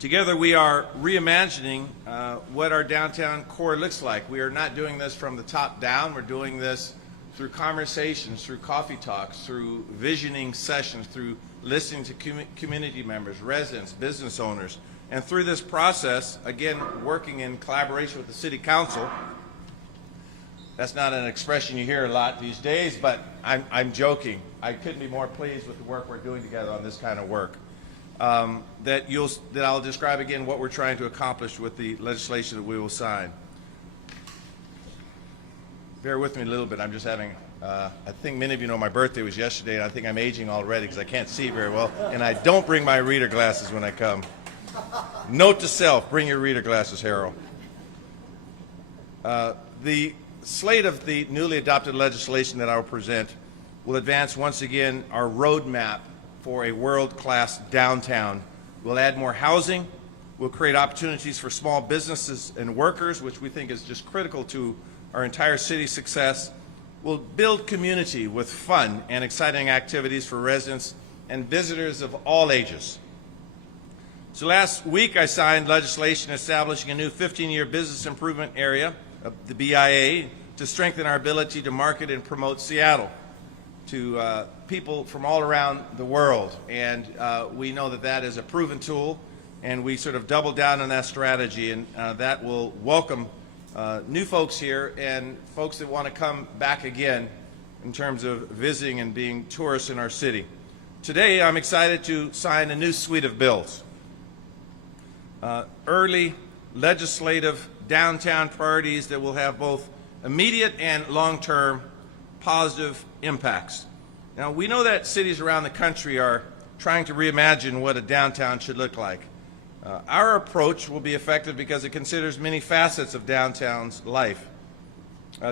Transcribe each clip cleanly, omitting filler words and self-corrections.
Together we are reimagining what our downtown core looks like. We are not doing this from the top down. We're doing this through conversations, through coffee talks, through visioning sessions, through listening to community members, residents, business owners. And through this process, again, working in collaboration with the City Council. That's not an expression you hear a lot these days, but I'm joking. I couldn't be more pleased with the work we're doing together on this kind of work. That I'll describe again what we're trying to accomplish with the legislation that we will sign. Bear with me a little bit. I'm just having, I think many of you know my birthday was yesterday, and I think I'm aging already because I can't see very well, and I don't bring my reader glasses when I come. Note to self, bring your reader glasses, Harrell. The slate of the newly adopted legislation that I will present will advance once again our roadmap for a world-class downtown. We'll add more housing. We'll create opportunities for small businesses and workers, which we think is just critical to our entire city's success. We'll build community with fun and exciting activities for residents and visitors of all ages. So last week I signed legislation establishing a new 15-year business improvement area, the BIA, to strengthen our ability to market and promote Seattle to people from all around the world. And we know that that is a proven tool, and we sort of double down on that strategy, and that will welcome new folks here and folks that want to come back again in terms of visiting and being tourists in our city. Today I'm excited to sign a new suite of bills. Early legislative downtown priorities that will have both immediate and long-term positive impacts. Now, we know that cities around the country are trying to reimagine what a downtown should look like. Our approach will be effective because it considers many facets of downtown's life.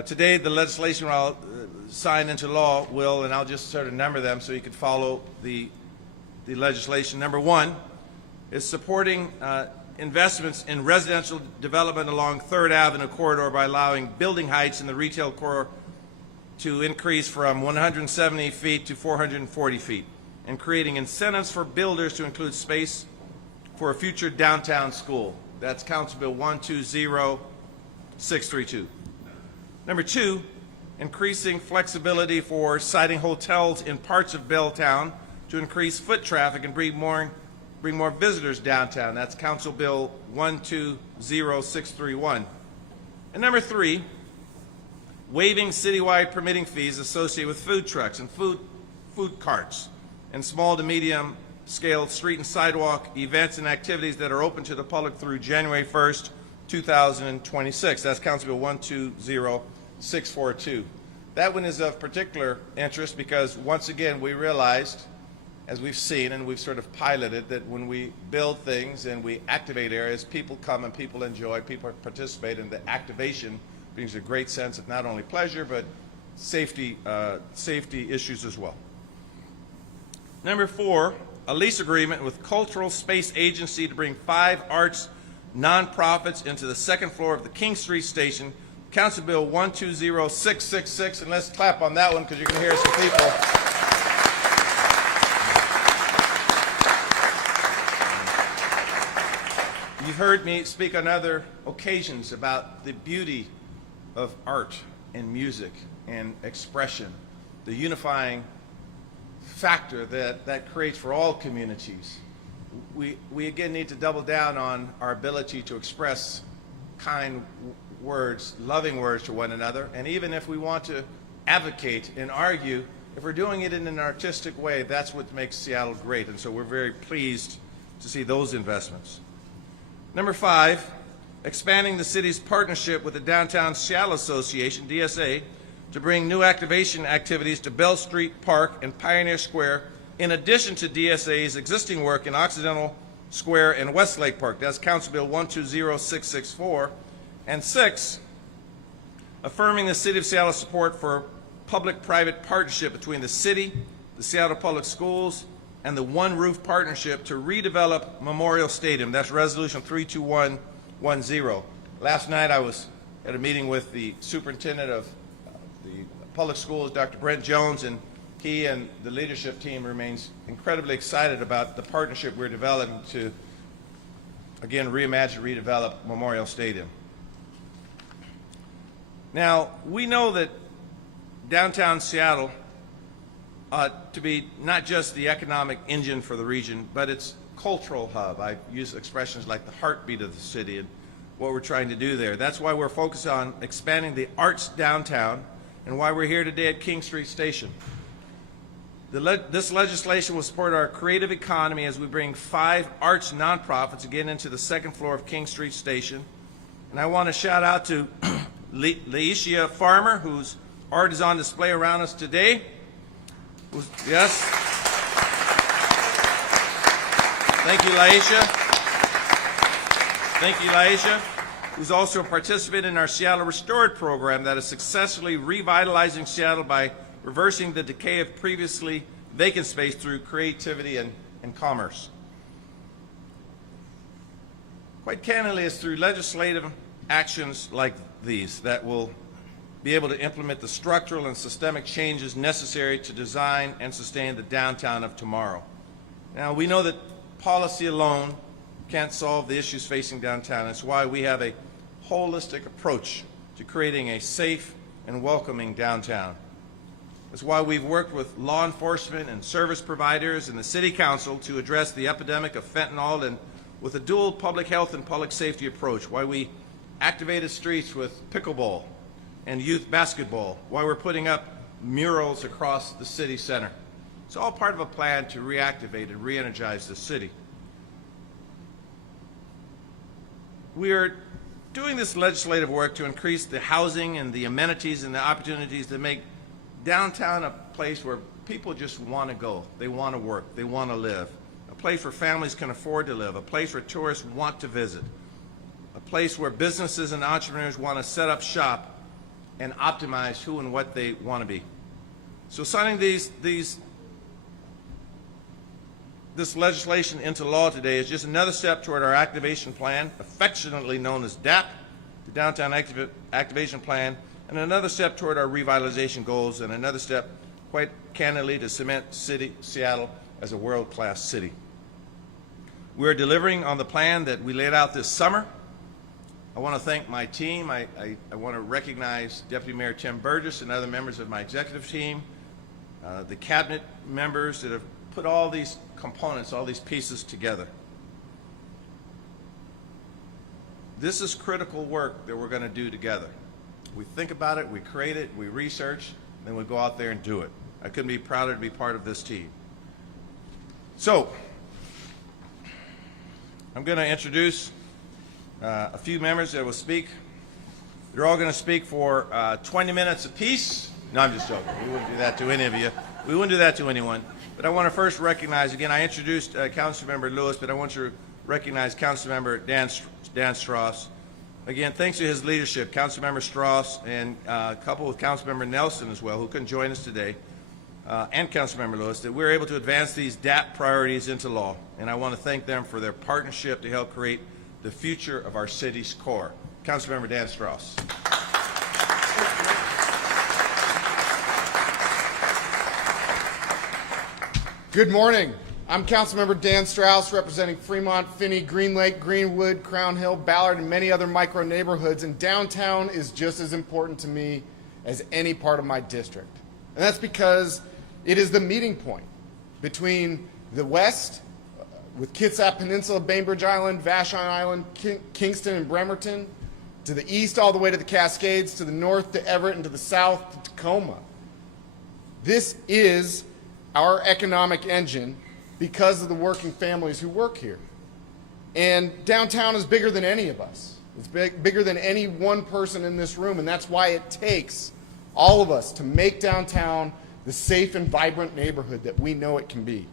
Today, the legislation I'll sign into law will, and I'll just sort of number them so you can follow the legislation. Number one is supporting investments in residential development along 3rd Avenue corridor by allowing building heights in the retail core to increase from 170 feet to 440 feet, and creating incentives for builders to include space for a future downtown school. That's Council Bill 120632. Number two, increasing flexibility for siting hotels in parts of Belltown to increase foot traffic and bring more visitors downtown. That's Council Bill 120631. And number three, waiving citywide permitting fees associated with food trucks and food carts and small to medium scale street and sidewalk events and activities that are open to the public through January 1st, 2026. That's Council Bill 120642. That one is of particular interest because once again we realized, as we've seen and we've sort of piloted, that when we build things and we activate areas, people come and people enjoy, people participate, and the activation brings a great sense of not only pleasure but safety issues as well. Number four, a lease agreement with Cultural Space Agency to bring 5 arts nonprofits into the 2nd floor of the King Street Station, Council Bill 120666, and let's clap on that one because you can hear some people. You've heard me speak on other occasions about the beauty of art and music and expression, the unifying factor that creates for all communities. We again need to double down on our ability to express kind words, loving words to one another, and even if we want to advocate and argue, if we're doing it in an artistic way, that's what makes Seattle great, and so we're very pleased to see those investments. Number five, expanding the city's partnership with the Downtown Seattle Association, DSA, to bring new activation activities to Bell Street Park and Pioneer Square, in addition to DSA's existing work in Occidental Square and Westlake Park. That's Council Bill 120664. And 6, affirming the City of Seattle's support for public-private partnership between the city, the Seattle Public Schools, and the One Roof Partnership to redevelop Memorial Stadium. That's Resolution 32110. Last night I was at a meeting with the superintendent of the public schools, Dr. Brent Jones, and he and the leadership team remains incredibly excited about the partnership we're developing to again, reimagine, redevelop Memorial Stadium. Now, we know that downtown Seattle ought to be not just the economic engine for the region, but its cultural hub. I use expressions like the heartbeat of the city and what we're trying to do there. That's why we're focused on expanding the arts downtown and why we're here today at King Street Station. This legislation will support our creative economy as we bring 5 arts nonprofits again into the second floor of King Street Station. And I want to shout out to Laisha Farmer, whose art is on display around us today. Yes. Thank you, Laisha. Thank you, Laisha, who's also a participant in our Seattle Restored program that is successfully revitalizing Seattle by reversing the decay of previously vacant space through creativity and commerce. Quite candidly, it's through legislative actions like these that will be able to implement the structural and systemic changes necessary to design and sustain the downtown of tomorrow. Now, we know that policy alone can't solve the issues facing downtown. That's why we have a holistic approach to creating a safe and welcoming downtown. That's why we've worked with law enforcement and service providers and the City Council to address the epidemic of fentanyl, and with a dual public health and public safety approach, why we activated streets with pickleball and youth basketball, why we're putting up murals across the city center. It's all part of a plan to reactivate and re-energize the city. We are doing this legislative work to increase the housing and the amenities and the opportunities that make downtown a place where people just want to go. They want to work. They want to live. A place where families can afford to live. A place where tourists want to visit. A place where businesses and entrepreneurs want to set up shop and optimize who and what they want to be. So signing this legislation into law today is just another step toward our activation plan, affectionately known as DAP, the Downtown Activation Plan, and another step toward our revitalization goals, and another step, quite candidly, to cement Seattle as a world-class city. We're delivering on the plan that we laid out this summer. I want to thank my team. I want to recognize Deputy Mayor Tim Burgess and other members of my executive team, the cabinet members that have put all these components, all these pieces together. This is critical work that we're going to do together. We think about it, we create it, we research, then we go out there and do it. I couldn't be prouder to be part of this team. So, I'm going to introduce a few members that will speak. They're all going to speak for 20 minutes apiece. No, I'm just joking. We wouldn't do that to any of you. We wouldn't do that to anyone. But I want to first recognize, again, I introduced Councilmember Lewis, but I want to recognize Councilmember Dan Strauss. Again, thanks to his leadership, Councilmember Strauss and coupled with Councilmember Nelson as well, who couldn't join us today, and Councilmember Lewis, that we're able to advance these DAP priorities into law. And I want to thank them for their partnership to help create the future of our city's core. Councilmember Dan Strauss. Good morning. I'm Councilmember Dan Strauss, representing Fremont, Finney, Green Lake, Greenwood, Crown Hill, Ballard, and many other micro neighborhoods, and downtown is just as important to me as any part of my district. And that's because it is the meeting point between the west, with Kitsap Peninsula, Bainbridge Island, Vashon Island, Kingston, and Bremerton, to the east all the way to the Cascades, to the north to Everett, and to the south to Tacoma. This is our economic engine because of the working families who work here. And downtown is bigger than any of us. It's bigger than any one person in this room, and that's why it takes all of us to make downtown the safe and vibrant neighborhood that we know it can be.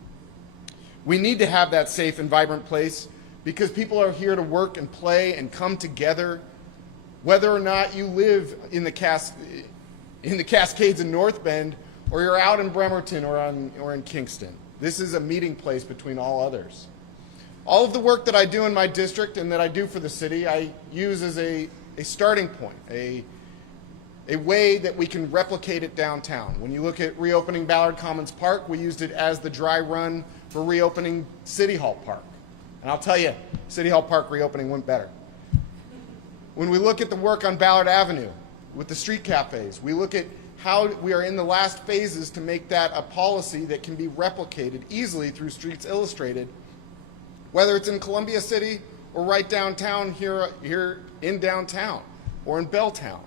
We need to have that safe and vibrant place because people are here to work and play and come together, whether or not you live in the Cascades in North Bend or you're out in Bremerton or in Kingston. This is a meeting place between all others. All of the work that I do in my district and that I do for the city, I use as a starting point, a way that we can replicate it downtown. When you look at reopening Ballard Commons Park, we used it as the dry run for reopening City Hall Park. And I'll tell you, City Hall Park reopening went better. When we look at the work on Ballard Avenue with the street cafes, we look at how we are in the last phases to make that a policy that can be replicated easily through Streets Illustrated, whether it's in Columbia City or right downtown here in downtown or in Belltown.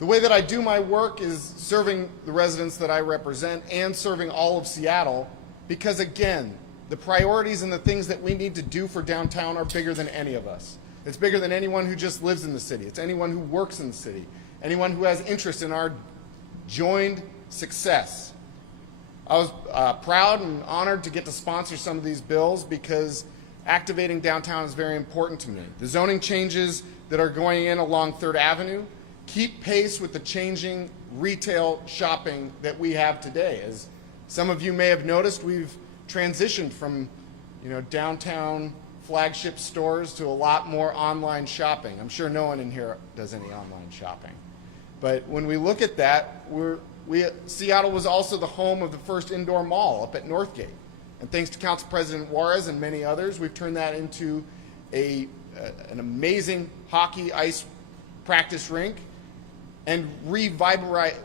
The way that I do my work is serving the residents that I represent and serving all of Seattle because, again, the priorities and the things that we need to do for downtown are bigger than any of us. It's bigger than anyone who just lives in the city. It's anyone who works in the city, anyone who has interest in our joined success. I was proud and honored to get to sponsor some of these bills because activating downtown is very important to me. The zoning changes that are going in along 3rd Avenue keep pace with the changing retail shopping that we have today. As some of you may have noticed, we've transitioned from downtown flagship stores to a lot more online shopping. I'm sure no one in here does any online shopping. But when we look at that, Seattle was also the home of the first indoor mall up at Northgate. And thanks to Council President Juarez and many others, we've turned that into an amazing hockey ice practice rink and reinvigorating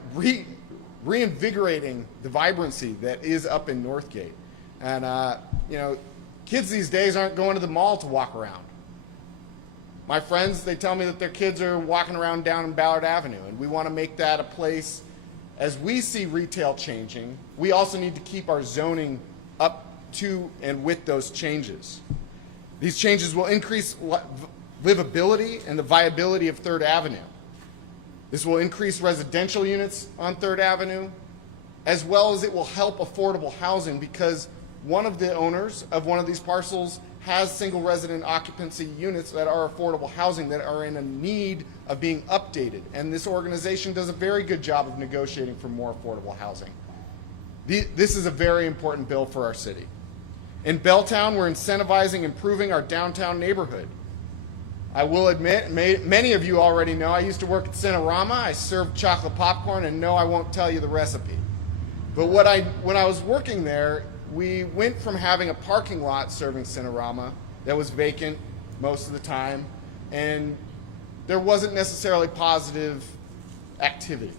the vibrancy that is up in Northgate. And, kids these days aren't going to the mall to walk around. My friends, they tell me that their kids are walking around down in Ballard Avenue, and we want to make that a place. As we see retail changing, we also need to keep our zoning up to and with those changes. These changes will increase livability and the viability of 3rd Avenue. This will increase residential units on 3rd Avenue, as well as it will help affordable housing because one of the owners of one of these parcels has single resident occupancy units that are affordable housing that are in a need of being updated. And this organization does a very good job of negotiating for more affordable housing. This is a very important bill for our city. In Belltown, we're incentivizing improving our downtown neighborhood. I will admit, many of you already know, I used to work at Cinerama. I served chocolate popcorn, and no, I won't tell you the recipe. But when I was working there, we went from having a parking lot serving Cinerama that was vacant most of the time, and there wasn't necessarily positive activity.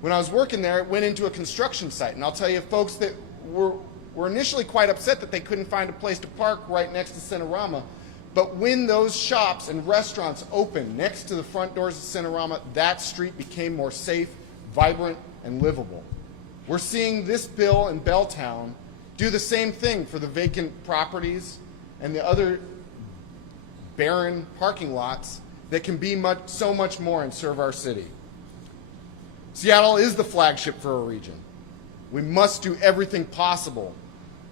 When I was working there, it went into a construction site, and I'll tell you, folks that were initially quite upset that they couldn't find a place to park right next to Cinerama, but when those shops and restaurants opened next to the front doors of Cinerama, that street became more safe, vibrant, and livable. We're seeing this bill in Belltown do the same thing for the vacant properties and the other barren parking lots that can be so much more and serve our city. Seattle is the flagship for a region. We must do everything possible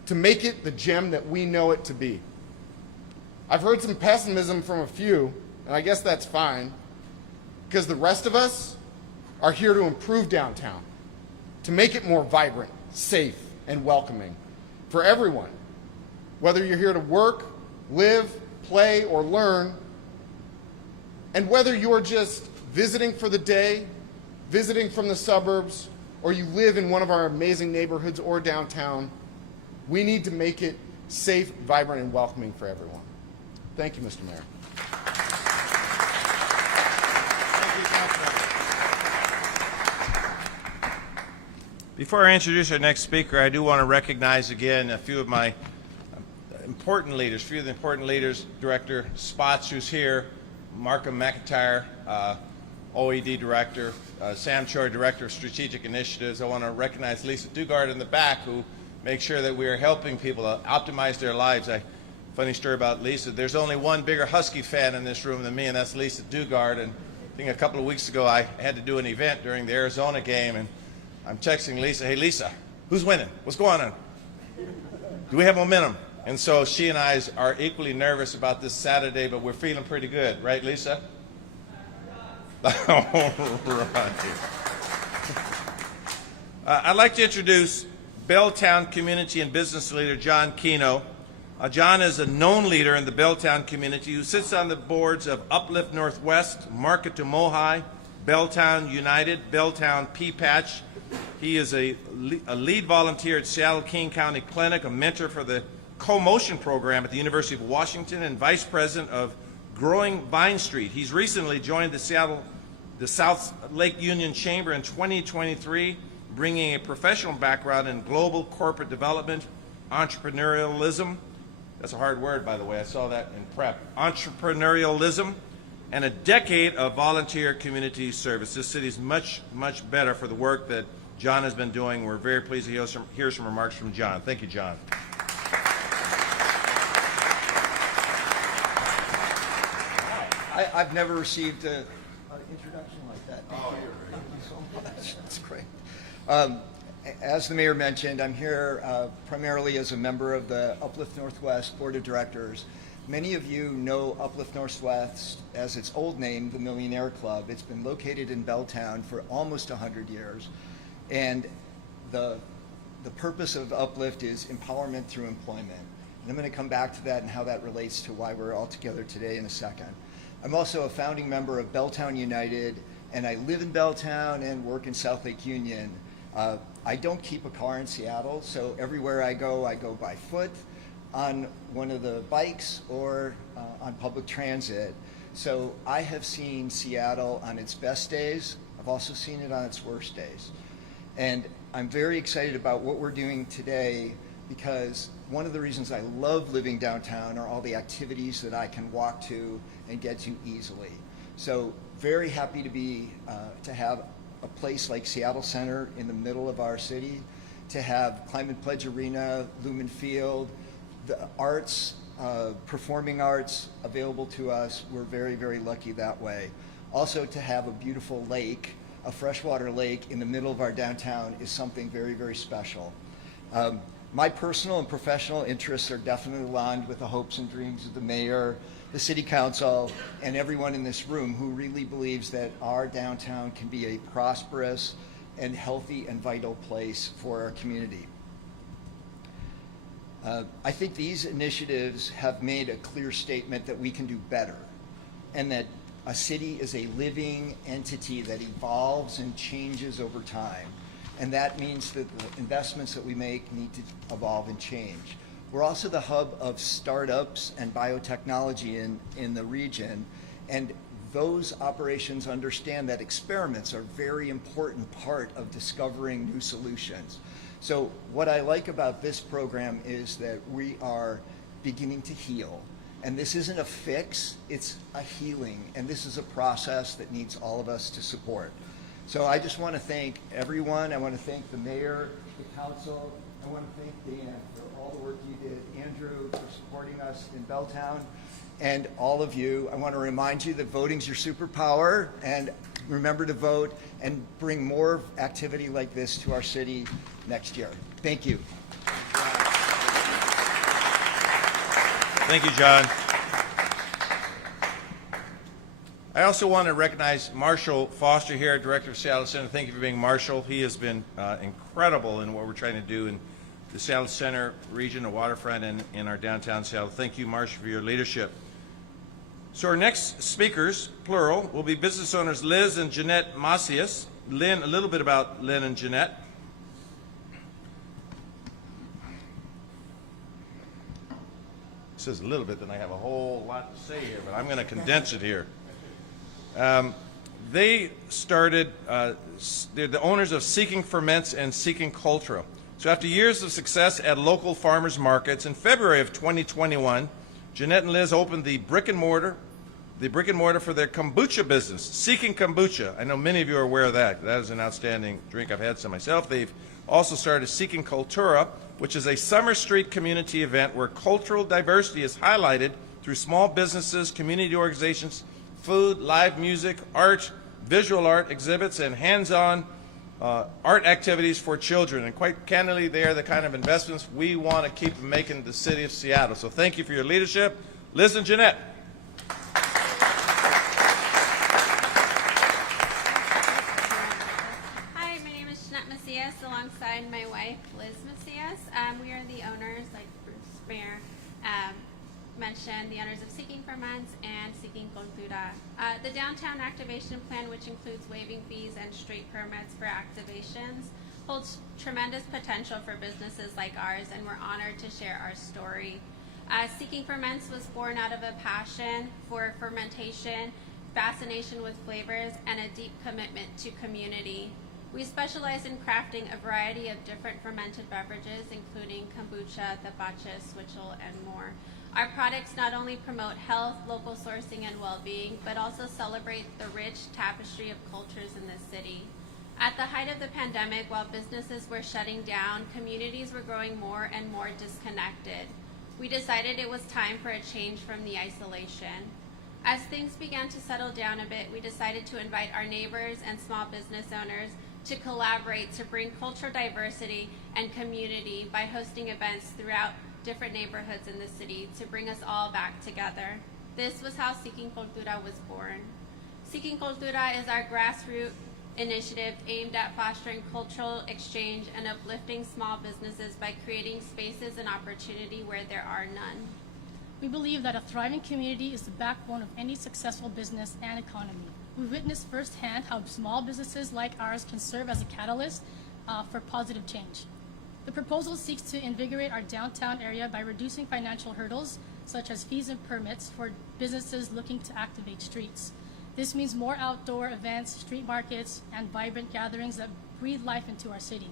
to make it the gem that we know it to be. I've heard some pessimism from a few, and I guess that's fine, because the rest of us are here to improve downtown, to make it more vibrant, safe, and welcoming for everyone. Whether you're here to work, live, play, or learn, and whether you're just visiting for the day, visiting from the suburbs, or you live in one of our amazing neighborhoods or downtown, we need to make it safe, vibrant, and welcoming for everyone. Thank you, Mr. Mayor. Before I introduce our next speaker, I do want to recognize again a few of my important leaders, Director Spots, who's here, Markham McIntyre, OED Director, Sam Choi, Director of Strategic Initiatives. I want to recognize Lisa Dugard in the back, who makes sure that we are helping people to optimize their lives. Funny story about Lisa. There's only one bigger Husky fan in this room than me, and that's Lisa Dugard. And I think a couple of weeks ago I had to do an event during the Arizona game, and I'm texting Lisa, "Hey Lisa, who's winning? What's going on? Do we have momentum?" And so she and I are equally nervous about this Saturday, but we're feeling pretty good, right, Lisa? All right. I'd like to introduce Belltown community and business leader John Keno. John is a known leader in the Belltown community who sits on the boards of Uplift Northwest, Market to Mohi, Belltown United, Belltown P-Patch. He is a lead volunteer at Seattle King County Clinic, a mentor for the co-motion program at the University of Washington and vice president of Growing Vine Street. He's recently joined the South Lake Union Chamber in 2023, bringing a professional background in global corporate development, entrepreneurialism. That's a hard word, by the way. I saw that in prep. Entrepreneurialism, and a decade of volunteer community service. This city is much, much better for the work that John has been doing. We're very pleased to hear some remarks from John. Thank you, John. I've never received an introduction like that. Thank you so much. That's great. As the mayor mentioned, I'm here primarily as a member of the Uplift Northwest Board of Directors. Many of you know Uplift Northwest as its old name, the Millionaire Club. It's been located in Belltown for almost 100 years. And the purpose of Uplift is empowerment through employment. And I'm going to come back to that and how that relates to why we're all together today in a second. I'm also a founding member of Belltown United, and I live in Belltown and work in South Lake Union. I don't keep a car in Seattle, so everywhere I go by foot, on one of the bikes, or on public transit. So I have seen Seattle on its best days. I've also seen it on its worst days. And I'm very excited about what we're doing today, because one of the reasons I love living downtown are all the activities that I can walk to and get to easily. So very happy to have a place like Seattle Center in the middle of our city, to have Climate Pledge Arena, Lumen Field, the arts, performing arts available to us. We're very, very lucky that way. Also, to have a beautiful lake, a freshwater lake in the middle of our downtown is something very, very special. My personal and professional interests are definitely aligned with the hopes and dreams of the mayor, the city council, and everyone in this room who really believes that our downtown can be a prosperous and healthy and vital place for our community. I think these initiatives have made a clear statement that we can do better, and that a city is a living entity that evolves and changes over time. And that means that the investments that we make need to evolve and change. We're also the hub of startups and biotechnology in the region, and those operations understand that experiments are a very important part of discovering new solutions. So what I like about this program is that we are beginning to heal. And this isn't a fix, it's a healing. And this is a process that needs all of us to support. So I just want to thank everyone. I want to thank the mayor, the council. I want to thank Dan for all the work you did, Andrew for supporting us in Belltown, and all of you. I want to remind you that voting's your superpower, and remember to vote and bring more activity like this to our city next year. Thank you. Thank you, John. I also want to recognize Marshall Foster here, Director of Seattle Center. Thank you for being Marshall. He has been incredible in what we're trying to do in the Seattle Center region, the waterfront, and in our downtown Seattle. Thank you, Marshall, for your leadership. So our next speakers, plural, will be business owners Liz and Jeanette Macias. Lynn, a little bit about Lynn and Jeanette. It says a little bit, then I have a whole lot to say here, but I'm going to condense it here. They started, they're the owners of Seeking Ferments and Seeking Cultura. So after years of success at local farmers markets, in February of 2021, Jeanette and Liz opened the brick and mortar for their kombucha business, Seeking Kombucha. I know many of you are aware of that. That is an outstanding drink. I've had some myself. They've also started Seeking Cultura, which is a summer street community event where cultural diversity is highlighted through small businesses, community organizations, food, live music, art, visual art exhibits, and hands-on art activities for children. And quite candidly, they are the kind of investments we want to keep making the city of Seattle. So thank you for your leadership. Liz and Jeanette. Hi, my name is Jeanette Macias alongside my wife, Liz Macias. We are the owners, like Bruce Mayor mentioned, the owners of Seeking Ferments and Seeking Cultura. The downtown activation plan, which includes waiving fees and street permits for activations, holds tremendous potential for businesses like ours, and we're honored to share our story. Seeking Ferments was born out of a passion for fermentation, fascination with flavors, and a deep commitment to community. We specialize in crafting a variety of different fermented beverages, including kombucha, tepache, switchel, and more. Our products not only promote health, local sourcing, and well-being, but also celebrate the rich tapestry of cultures in this city. At the height of the pandemic, while businesses were shutting down, communities were growing more and more disconnected. We decided it was time for a change from the isolation. As things began to settle down a bit, we decided to invite our neighbors and small business owners to collaborate to bring cultural diversity and community by hosting events throughout different neighborhoods in the city to bring us all back together. This was how Seeking Cultura was born. Seeking Cultura is our grassroots initiative aimed at fostering cultural exchange and uplifting small businesses by creating spaces and opportunity where there are none. We believe that a thriving community is the backbone of any successful business and economy. We've witnessed firsthand how small businesses like ours can serve as a catalyst for positive change. The proposal seeks to invigorate our downtown area by reducing financial hurdles, such as fees and permits, for businesses looking to activate streets. This means more outdoor events, street markets, and vibrant gatherings that breathe life into our city.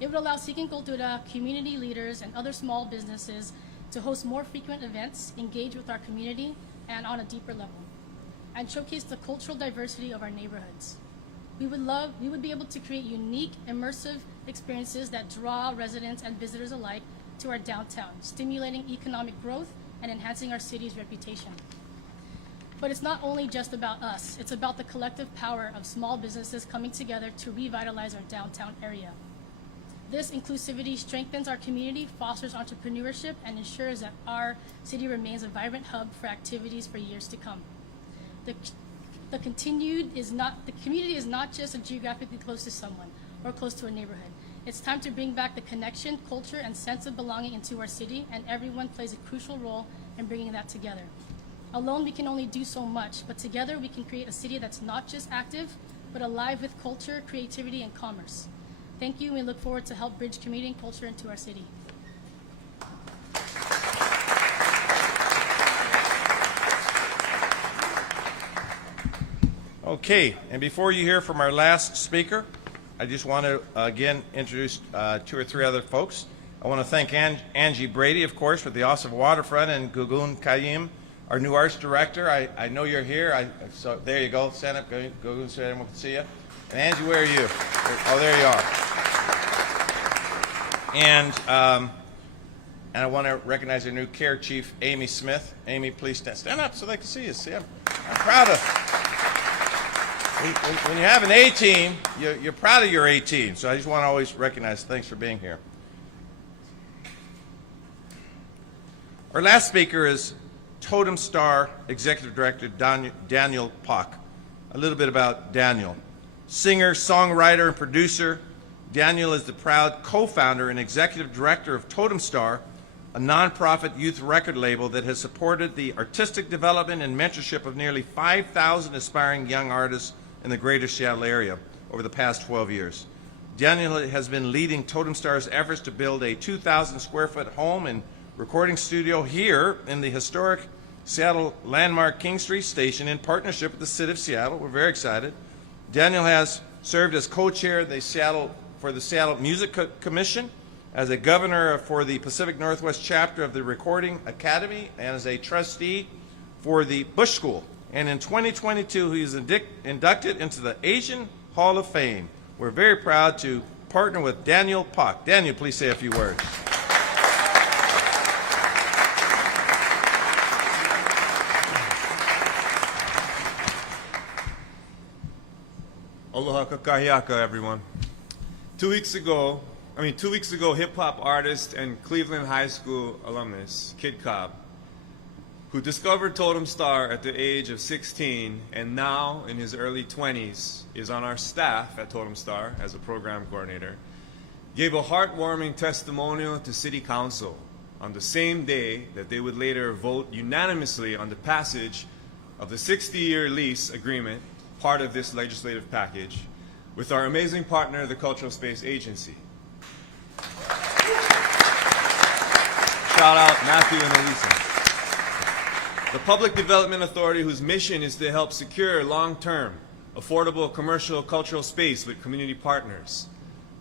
It would allow Seeking Cultura, community leaders, and other small businesses to host more frequent events, engage with our community, and on a deeper level, and showcase the cultural diversity of our neighborhoods. We would be able to create unique, immersive experiences that draw residents and visitors alike to our downtown, stimulating economic growth and enhancing our city's reputation. But it's not only just about us, it's about the collective power of small businesses coming together to revitalize our downtown area. This inclusivity strengthens our community, fosters entrepreneurship, and ensures that our city remains a vibrant hub for activities for years to come. The community is not just geographically close to someone or close to a neighborhood. It's time to bring back the connection, culture, and sense of belonging into our city, and everyone plays a crucial role in bringing that together. Alone, we can only do so much, but together we can create a city that's not just active, but alive with culture, creativity, and commerce. Thank you, and we look forward to help bridge community and culture into our city. Okay, and before you hear from our last speaker, I just want to again introduce 2 or 3 other folks. I want to thank Angie Brady, of course, with the Office of Waterfront, and Gugun Kayim, our new arts director. I know you're here. So there you go. Stand up, Gugun, so everyone can see you. And Angie, where are you? Oh, there you are. And I want to recognize our new care chief, Amy Smith. Amy, please stand up so they can see you. See, I'm proud of. When you have an A team, you're proud of your A team. So I just want to always recognize. Thanks for being here. Our last speaker is Totem Star Executive Director Daniel Pak. A little bit about Daniel. Singer, songwriter, and producer, Daniel is the proud co-founder and executive director of Totem Star, a nonprofit youth record label that has supported the artistic development and mentorship of nearly 5,000 aspiring young artists in the greater Seattle area over the past 12 years. Daniel has been leading Totem Star's efforts to build a 2,000 square foot home and recording studio here in the historic Seattle landmark King Street Station in partnership with the City of Seattle. We're very excited. Daniel has served as co-chair of the Seattle Music Commission, as a governor for the Pacific Northwest chapter of the Recording Academy, and as a trustee for the Bush School. And in 2022, he was inducted into the Asian Hall of Fame. We're very proud to partner with Daniel Pak. Daniel, please say a few words. Aloha kakahiaka, everyone. 2 weeks ago, hip-hop artist and Cleveland High School alumnus, Kid Cobb, who discovered Totem Star at the age of 16 and now in his early 20s is on our staff at Totem Star as a program coordinator, gave a heartwarming testimonial to City Council on the same day that they would later vote unanimously on the passage of the 60-year lease agreement, part of this legislative package, with our amazing partner, the Cultural Space Agency. Shout out Matthew and Elisa. The Public Development Authority, whose mission is to help secure long-term, affordable commercial cultural space with community partners.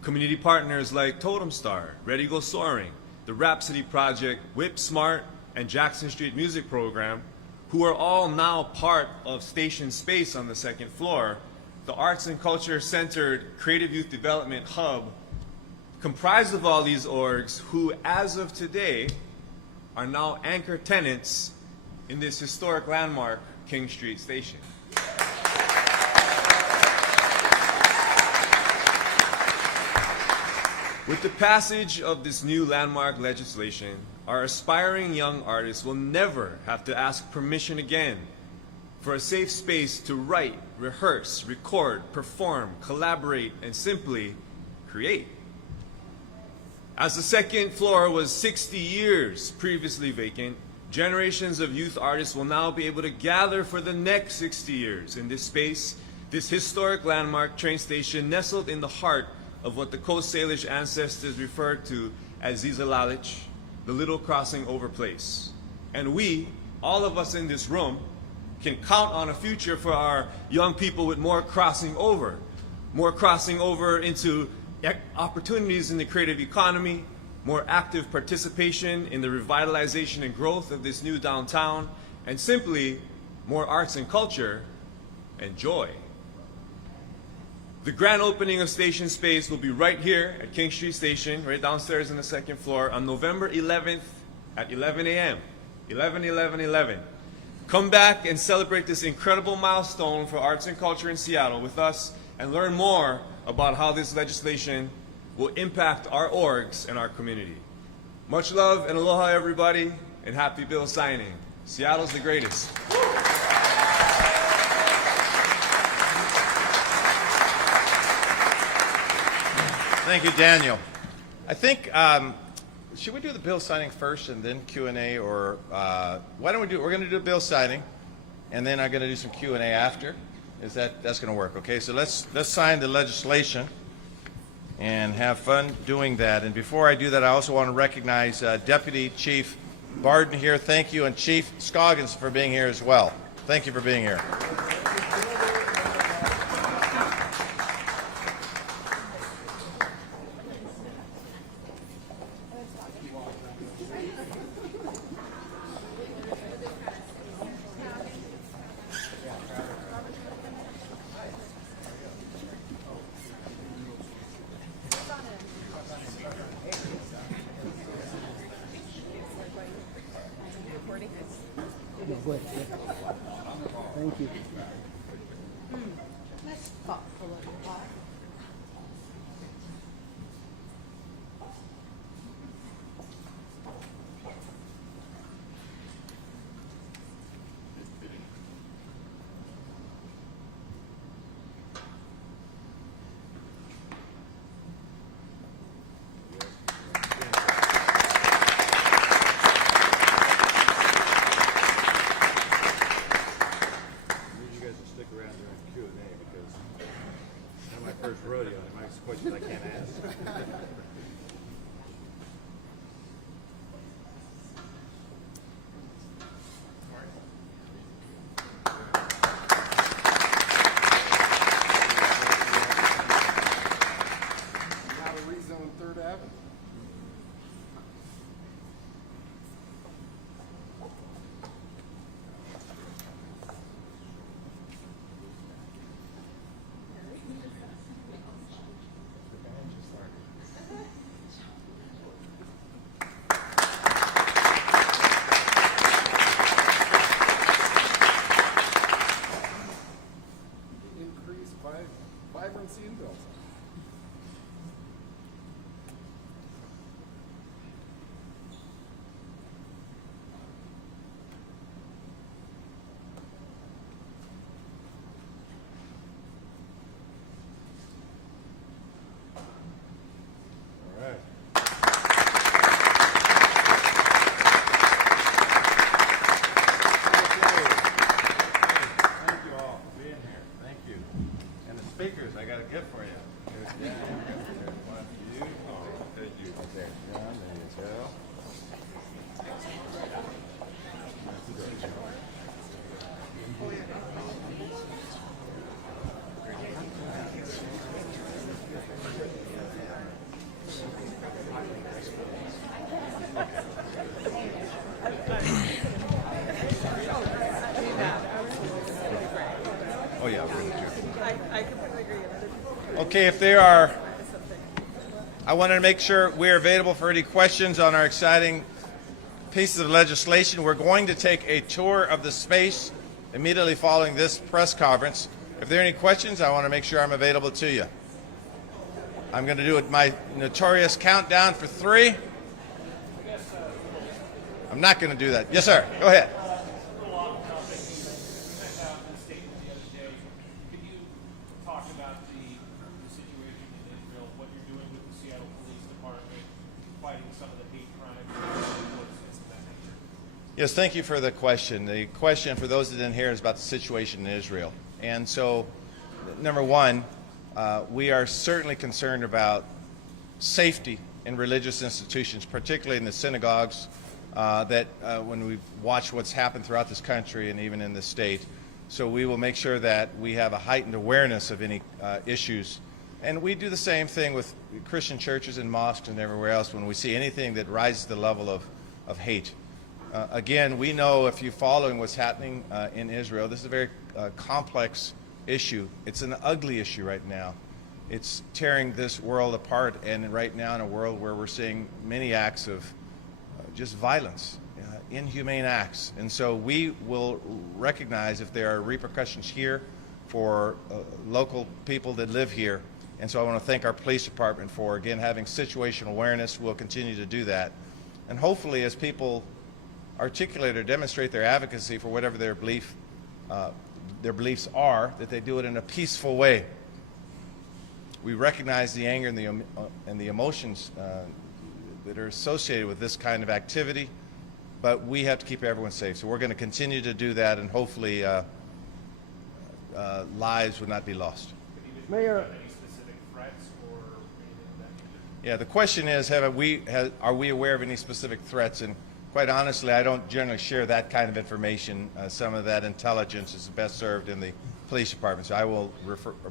Community partners like Totem Star, Ready Go Soaring, the Rhapsody Project, Whip Smart, and Jackson Street Music Program, who are all now part of Station Space on the second floor, the arts and culture-centered creative youth development hub, comprised of all these orgs who, as of today, are now anchor tenants in this historic landmark, King Street Station. With the passage of this new landmark legislation, our aspiring young artists will never have to ask permission again for a safe space to write, rehearse, record, perform, collaborate, and simply create. As the second floor was 60 years previously vacant, generations of youth artists will now be able to gather for the next 60 years in this space, this historic landmark train station nestled in the heart of what the Coast Salish ancestors referred to as Zizalalich, the little crossing over place. And we, all of us in this room, can count on a future for our young people with more crossing over into opportunities in the creative economy, more active participation in the revitalization and growth of this new downtown, and simply more arts and culture and joy. The grand opening of Station Space will be right here at King Street Station, right downstairs on the second floor, on November 11th at 11 a.m. 11/11/11. Come back and celebrate this incredible milestone for arts and culture in Seattle with us and learn more about how this legislation will impact our orgs and our community. Much love and aloha, everybody, and happy bill signing. Seattle's the greatest. Thank you, Daniel. I think, should we do the bill signing first and then Q&A, or why don't we do, we're going to do bill signing, and then I'm going to do some Q&A after. That's going to work, okay? So let's sign the legislation and have fun doing that. And before I do that, I also want to recognize Deputy Chief Barden here. Thank you, and Chief Scoggins for being here as well. Thank you for being here. Thank you. First Okay, if there are, I wanted to make sure we're available for any questions on our exciting pieces of legislation. We're going to take a tour of the space immediately following this press conference. If there are any questions, I want to make sure I'm available to you. I'm going to do my notorious countdown for 3. I'm not going to do that. Yes, sir. Go ahead. Could you talk about the situation in Israel, what you're doing with the Seattle Police Department, fighting some of the hate crimes, things of that nature? Yes, thank you for the question. The question, for those that didn't hear, is about the situation in Israel. And so, number one, we are certainly concerned about safety in religious institutions, particularly in the synagogues, when we watch what's happened throughout this country and even in the state. So we will make sure that we have a heightened awareness of any issues. And we do the same thing with Christian churches and mosques and everywhere else when we see anything that rises to the level of hate. Again, we know, if you're following what's happening in Israel, this is a very complex issue. It's an ugly issue right now. It's tearing this world apart, and right now in a world where we're seeing many acts of just violence, inhumane acts. And so we will recognize if there are repercussions here for local people that live here. And so I want to thank our police department for, again, having situational awareness. We'll continue to do that. And hopefully, as people articulate or demonstrate their advocacy for whatever their beliefs are, that they do it in a peaceful way. We recognize the anger and the emotions that are associated with this kind of activity, but we have to keep everyone safe. So we're going to continue to do that, and hopefully lives would not be lost. Mayor, Any specific threats or anything of that nature? Yeah, the question is, are we aware of any specific threats? And quite honestly, I don't generally share that kind of information. Some of that intelligence is best served in the police department, so I will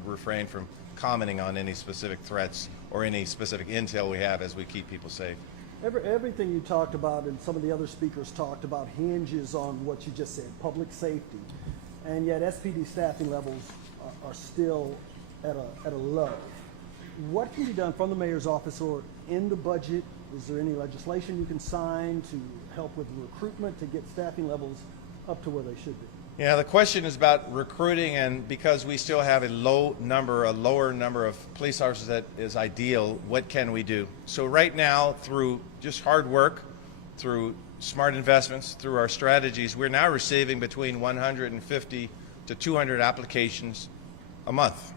refrain from commenting on any specific threats or any specific intel we have as we keep people safe. everything you talked about and some of the other speakers talked about hinges on what you just said, public safety. And yet SPD staffing levels are still at a low. What can be done from the mayor's office or in the budget? Is there any legislation you can sign to help with recruitment to get staffing levels up to where they should be? Yeah, the question is about recruiting, and because we still have a lower number of police officers that is ideal, what can we do? So right now, through just hard work, through smart investments, through our strategies, we're now receiving between 150 to 200 applications a month.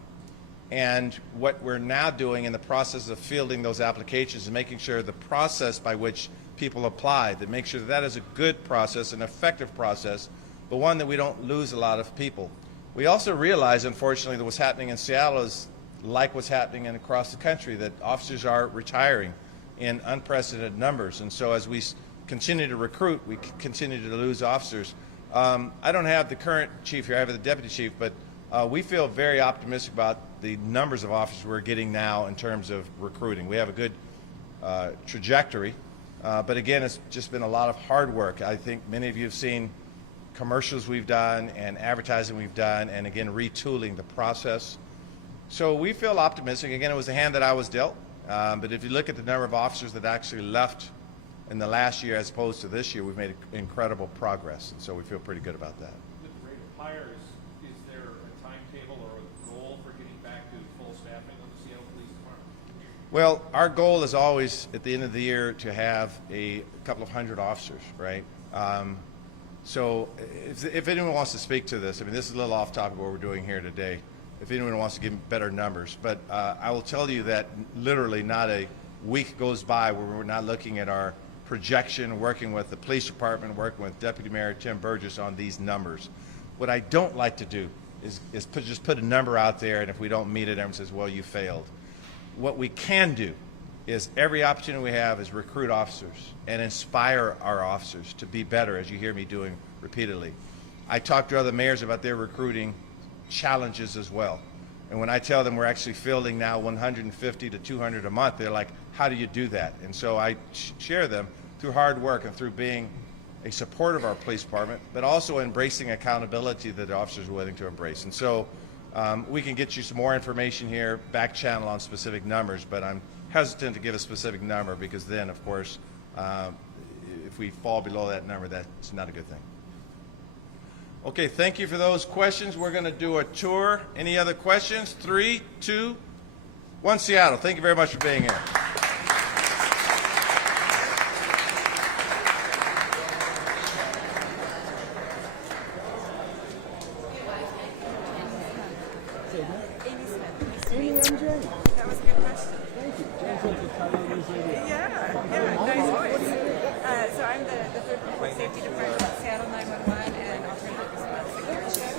And what we're now doing in the process of fielding those applications is making sure the process by which people apply, that make sure that is a good process, an effective process, but one that we don't lose a lot of people. We also realize, unfortunately, that what's happening in Seattle is like what's happening across the country, that officers are retiring in unprecedented numbers. And so as we continue to recruit, we continue to lose officers. I don't have the current chief here, I have the deputy chief, but we feel very optimistic about the numbers of officers we're getting now in terms of recruiting. We have a good trajectory, but again, it's just been a lot of hard work. I think many of you have seen commercials we've done and advertising we've done, and again, retooling the process. So we feel optimistic. Again, it was a hand that I was dealt, but if you look at the number of officers that actually left in the last year as opposed to this year, we've made incredible progress, and so we feel pretty good about that. With the rate of hires, is there a timetable or a goal for getting back to full staffing of the Seattle Police Department? Well, our goal is always at the end of the year to have a couple of hundred officers, right? So if anyone wants to speak to this, I mean, this is a little off topic of what we're doing here today, if anyone wants to give better numbers, but I will tell you that literally not a week goes by where we're not looking at our projection, working with the police department, working with Deputy Mayor Tim Burgess on these numbers. What I don't like to do is just put a number out there, and if we don't meet it, everyone says, well, you failed. What we can do is every opportunity we have is recruit officers and inspire our officers to be better, as you hear me doing repeatedly. I talk to other mayors about their recruiting challenges as well. And when I tell them we're actually fielding now 150 to 200 a month, they're like, how do you do that? And so I share them through hard work and through being a support of our police department, but also embracing accountability that the officers are willing to embrace. And so We can get you some more information here, back channel on specific numbers, but I'm hesitant to give a specific number because then, of course, if we fall below that number, that's not a good thing. Okay, thank you for those questions. We're going to do a tour. Any other questions? 3, 2, 1, Seattle. Thank you very much for being here. Amy MJ. That was a good question. Thank you. James Hope with Tyler News Radio. Yeah, nice voice. So I'm the third public safety department at Seattle 911 and alternative response security.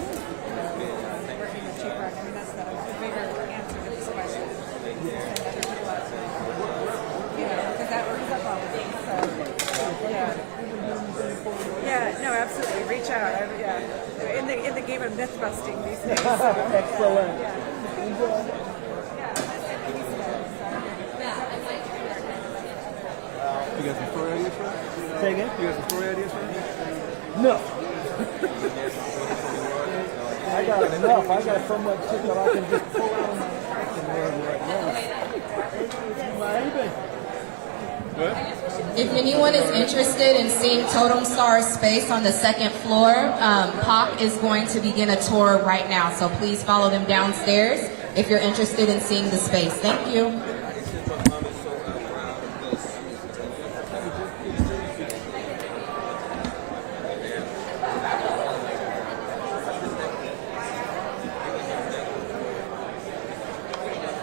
Working with Chief Rock. I mean, that's the bigger answer to this question. Send other people out to, because that opens up all of these. So, yeah, no, absolutely. Reach out. In the game of myth busting these days. So, Excellent. Yeah. You got some story ideas for us? Say again? You got some story ideas for us? No. I got enough. I got so much shit that I can just pull out of my action right now. If anyone is interested in seeing Totem Star's space on the second floor, POC is going to begin a tour right now, so please follow them downstairs if you're interested in seeing the space. Thank you.